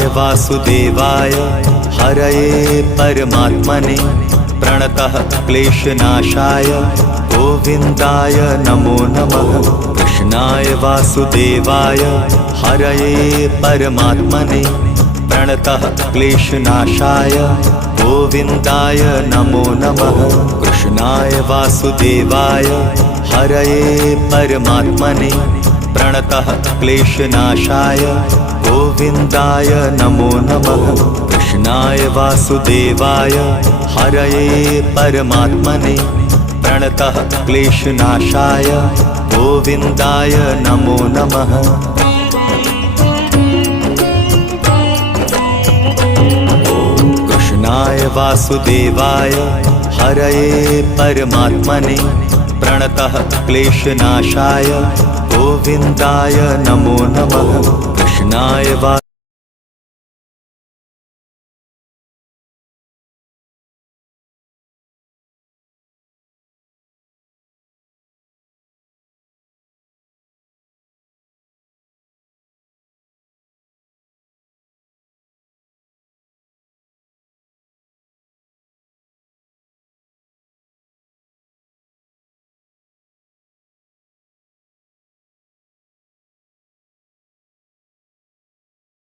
कृष्णाय वासुदेवाय हरये परमात्मने प्रणतः क्लेशनाशाय गोविन्दाय नमो नमः। कृष्णाय वासुदेवाय हरये परमात्मने प्रणतः क्लेशनाशाय गोविन्दाय नमो नमः। कृष्णाय वासुदेवाय हरये परमात्मने प्रणतः क्लेशनाशाय गोविन्दाय नमो नमः। कृष्णाय वासुदेवाय हरये परमात्मने प्रणतः क्लेशनाशाय गोविन्दाय नमो नमः। कृष्णाय वासुदेवाय हरये परमात्मने प्रणतः क्लेशनाशाय गोविन्दाय नमो नमः। कृष्णाय